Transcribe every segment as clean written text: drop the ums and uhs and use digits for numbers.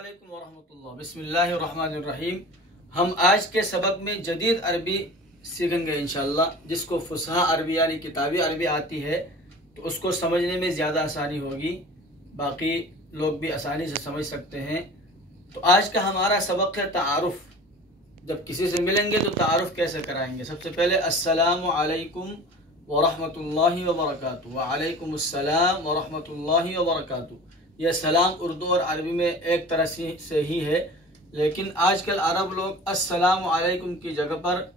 अस्सलामुअलैकुम वरहमतुल्लाह। बिस्मिल्लाहिर्रहमानिर्रहीम। हम आज के सबक में जदीद अरबी सीखेंगे इंशाअल्लाह। जिसको फुसहा अरबी यानी किताबी अरबी आती है तो उसको समझने में ज़्यादा आसानी होगी, बाकी लोग भी आसानी से समझ सकते हैं। तो आज का हमारा सबक है तारुफ। जब किसी से मिलेंगे तो तारुफ कैसे कराएंगे। सबसे पहले अस्सलामु अलैकुम वरहमतुल्लाहि वबरकातुहू। वालेकुम अस्सलाम वरहमतुल्लाहि वबरकातुहू। यह सलाम उर्दू और अरबी में एक तरह से ही है, लेकिन आजकल अरब लोग अस्सलामु अलैकुम की जगह पर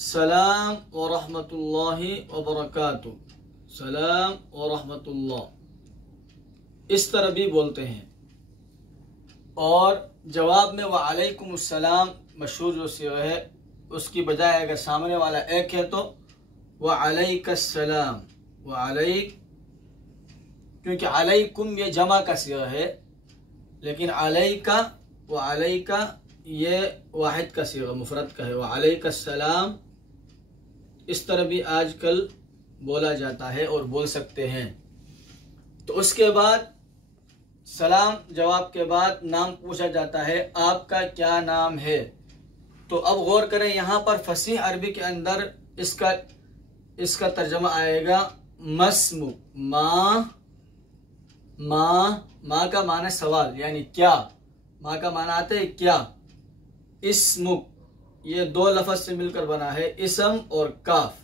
सलाम व रहमतुल्लाहि व बरकातुहू, सलाम व रहमतुल्लाह इस तरह भी बोलते हैं। और जवाब में वालेकुम अस्सलाम मशहूर जो सिगा है उसकी बजाय अगर सामने वाला एक है तो वालैकुमुस्सलाम, वालैक, क्योंकि अलैकुम ये जमा का सिगा है, लेकिन अलैका व अलैका ये वाहिद का सिगा मुफरद का है। वालैकुमुस्सलाम इस तरह भी आजकल बोला जाता है और बोल सकते हैं। तो उसके बाद सलाम जवाब के बाद नाम पूछा जाता है, आपका क्या नाम है। तो अब गौर करें, यहाँ पर फसीह अरबी के अंदर इसका तर्जमा आएगा मस्मु, माँ का माना सवाल यानी क्या, माँ का माना आता है क्या। इस्मुक ये दो लफ्ज से मिलकर बना है, इसम और काफ।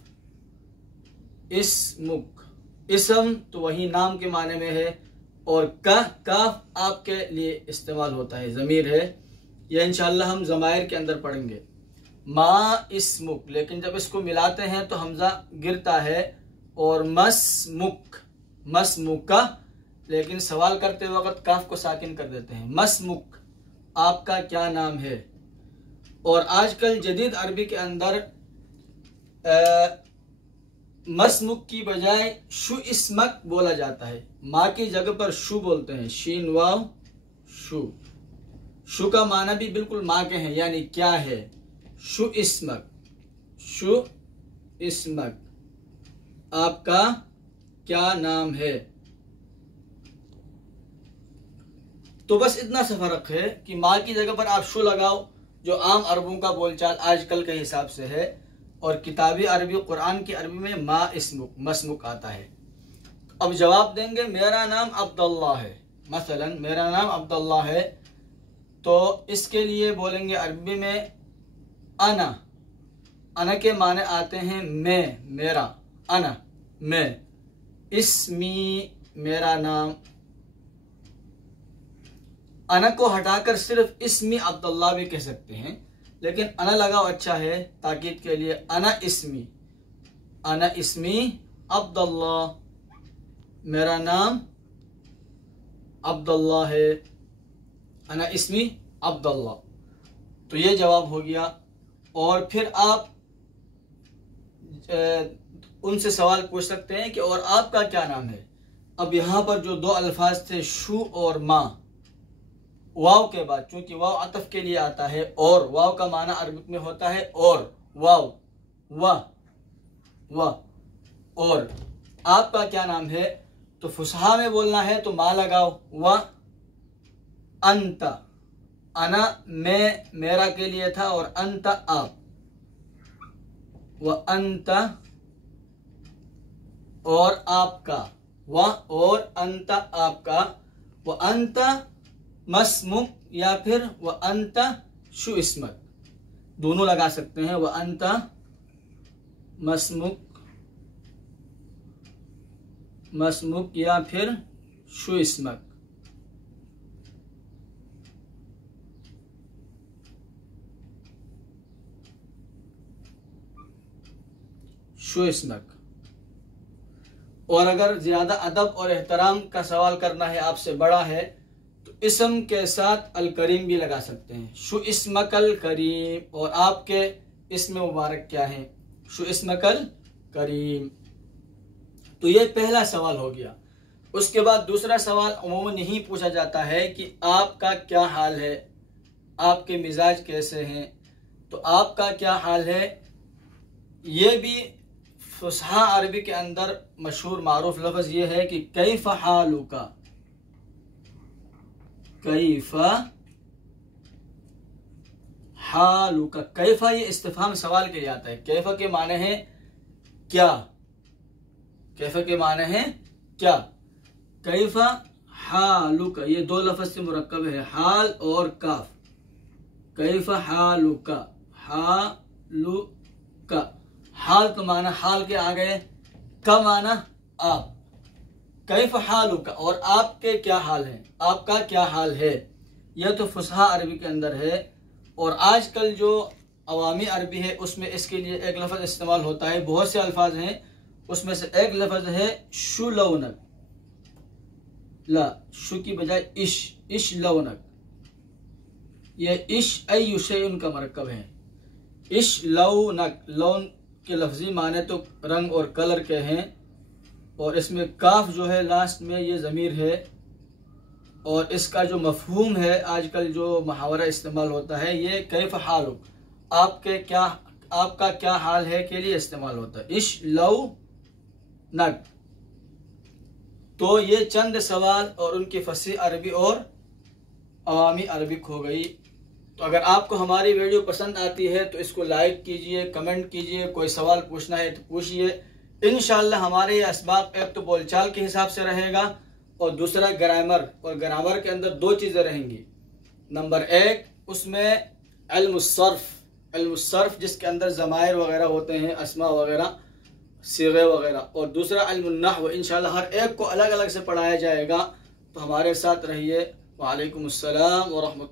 इस्मुक इसम तो वही नाम के माने में है, और काफ आपके लिए इस्तेमाल होता है, ज़मीर है। यह इंशाअल्लाह हम ज़मायर के अंदर पढ़ेंगे। मा इस्मुक, लेकिन जब इसको मिलाते हैं तो हमजा गिरता है। और मस्मुका, लेकिन सवाल करते वक्त काफ को साकिन कर देते हैं। मस्मुक आपका क्या नाम है। और आजकल जदीद अरबी के अंदर मस्मुक की बजाय शु इस्मक बोला जाता है। माँ की जगह पर शु बोलते हैं, शीन वाव शु। शु का माना भी बिल्कुल माँ के हैं यानी क्या है। शु इस्मक, शु इस्मक आपका क्या नाम है। तो बस इतना सा फर्क है कि माँ की जगह पर आप शु लगाओ, जो आम अरबों का बोलचाल आजकल के हिसाब से है, और किताबी अरबी कुरान की अरबी में मा इस्मुक मस्मुक आता है। अब जवाब देंगे मेरा नाम अब्दुल्ला है। मसलन मेरा नाम अब्दुल्ला है, तो इसके लिए बोलेंगे अरबी में अना के माने आते हैं मैं, मेरा, अना मैं। इस्मी मेरा नाम। अना को हटाकर सिर्फ इस्मी अब्दुल्ला भी कह सकते हैं, लेकिन अना लगाओ अच्छा है ताकीद के लिए। अना इस्मी अब्दुल्ला, मेरा नाम अब्दुल्ला है। अना इस्मी अब्दुल्ला, तो ये जवाब हो गया। और फिर आप उनसे सवाल पूछ सकते हैं कि और आपका क्या नाम है। अब यहाँ पर जो दो अल्फाज थे शु और माँ, वाव के बाद, चूंकि वाव अतफ के लिए आता है, और वाव का माना अरबिक में होता है और, वाव वाह। और आपका क्या नाम है, तो फुसहा में बोलना है तो मा लगाओ, व अंता, अना मैं मेरा के लिए था, और अंता आप, व अंता और आपका, व और अंता आपका, व अंता मस्मुक या फिर व अंता शु इस्मक, दोनों लगा सकते हैं। व अंता मस्मुक या फिर शु इस्मक। शु इस्मक। और अगर ज्यादा अदब और एहतराम का सवाल करना है, आपसे बड़ा है, तो इसम के साथ अल करीम भी लगा सकते हैं। शु इस्मकल करीम, और आपके इसमें मुबारक क्या है, शु इस्मकल करीम। तो ये पहला सवाल हो गया। उसके बाद दूसरा सवाल अमूमन यही पूछा जाता है कि आपका क्या हाल है, आपके मिजाज कैसे हैं। तो आपका क्या हाल है, ये भी फुसहा अरबी के अंदर मशहूर मारूफ लफ्ज़ ये है कि कैफ हालुका, कैफा हालुका। कैफा ये इस्तिफाम सवाल के लिए आता है। कैफा के माने हैं क्या, कैफा के माने हैं क्या। कैफा हालुका ये दो लफ्ज से मुरक्कब है, हाल और काफ। कैफा हालुका, हालुका। हाल का माना हाल के आ गए, का माना आप। कैफा हालुका और आपके क्या हाल है, आपका क्या हाल है। यह तो फुसहा अरबी के अंदर है। और आजकल जो अवामी अरबी है उसमें इसके लिए एक लफ्ज़ इस्तेमाल होता है। बहुत से अल्फाज हैं, उसमें से एक लफ्ज़ है शु लौनक। ला शु की बजाय इश लौनक। यह इश अयुशे उनका मरकब है। इश लौनक, लौन के लफ्जी माने तो रंग और कलर के हैं। और इसमें काफ जो है लास्ट में ये ज़मीर है। और इसका जो मफहूम है आजकल जो मुहावरा इस्तेमाल होता है, ये कैफ हालुक, आपके क्या, आपका क्या हाल है के लिए इस्तेमाल होता है। इश लौ नक। तो ये चंद सवाल और उनकी फसी अरबी और अवामी अरबिक हो गई। तो अगर आपको हमारी वीडियो पसंद आती है तो इसको लाइक कीजिए, कमेंट कीजिए। कोई सवाल पूछना है तो पूछिए। इंशाअल्लाह हमारे ये असबाब एक तो बोलचाल के हिसाब से रहेगा और दूसरा ग्रामर। और ग्रामर के अंदर दो चीज़ें रहेंगी। नंबर एक उसमें इल्मुस्सर्फ जिसके अंदर ज़मायर वगैरह होते हैं, अस्मा वगैरह, सीगे वगैरह। और दूसरा इल्मुन्नहव। इंशाअल्लाह हर एक को अलग अलग से पढ़ाया जाएगा। तो हमारे साथ रहिए। वालेकुम अस्सलाम व रहमतुल्लाह।